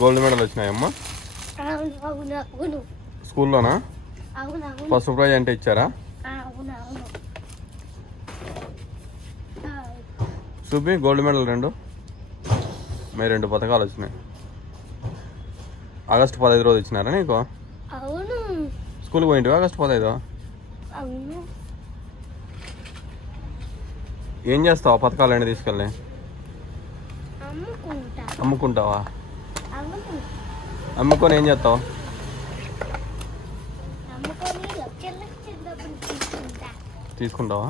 Gold medal వచ్చినాయమ్మా స్కూల్లోనా? First prize అంటే ఇచ్చారా? చూపి గోల్డ్ మెడల్ 2 మీ 2 పథకాలు వచ్చినాయి. ఆగస్టు 15 రోజు ఇచ్చినారా నీకు? స్కూల్కి పోయింటివా ఆగస్టు 15? ఏం చేస్తావు పథకాలు అన్నీ తీసుకెళ్ళి? అమ్ముకుంటావా? అమ్ముకొని ఏం చేస్తావు? తీసుకుంటావా?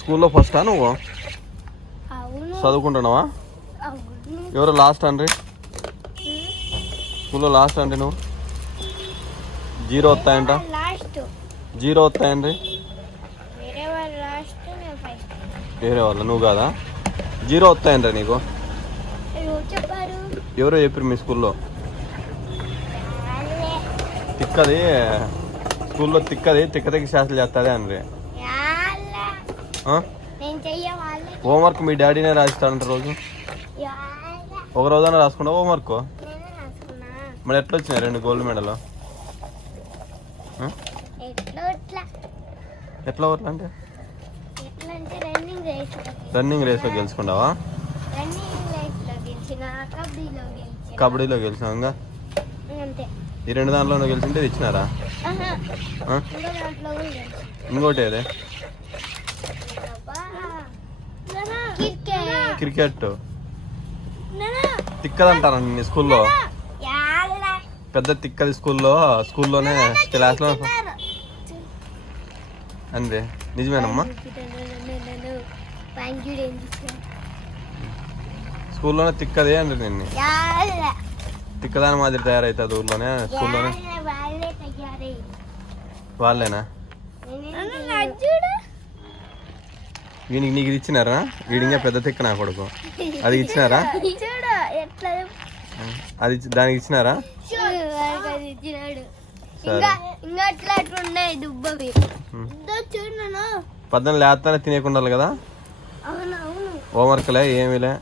స్కూల్లో ఫస్టా నువ్వు? చదువుకుంటున్నావా? ఎవరు లాస్ట్ అండి స్కూల్లో? లాస్ట్ అంటే నువ్వు 0 వస్తాయంట. 0 వస్తాయండి వేరే వాళ్ళు, నువ్వు కాదా? 0 వస్తాయంట నీకు? ఎవరో చెప్పారు మీ స్కూల్లో? తిక్కది స్కూల్లో తిక్కది తిక్క శాస్త్రాలు చేస్తుంది అండి. హోంవర్క్ మీ డాడీనే రాస్తాడంట రోజు. ఒక రోజైనా రాసుకుంటా హోంవర్క్? మరి ఎట్లా వచ్చినాయి 2 గోల్డ్ మెడల్? ఎట్లా అంటే రన్నింగ్ రేస్లో గెలుచుకున్నావా? కబడ్డీలో గెలిచినావు. ఇంకా ఈ 2 దాంట్లో గెలిచింటే ఇచ్చినారా? ఇంకోటి ఏదే? క్రికెట్ తిక్కదంటారా నీ స్కూల్లో? పెద్ద తిక్కది స్కూల్లోనే క్లాస్లో అంతే. నిజమేనమ్మా? స్కూల్లోనే తిక్కదే అండి నిన్ను. తిక్కదాని మాదిరి తయారవుతుంది ఊర్లోనే స్కూల్లోనే. వాళ్ళేనా? వీనికి నీకు ఇచ్చినారా? వీడింగా పెద్ద తిక్క నా కొడుకు. అది ఇచ్చినారా? అది దానికి ఇచ్చినారా? పద్దెన లేస్తానే తినేకుండాలి కదా. హోంవర్క్లే ఏమిలే.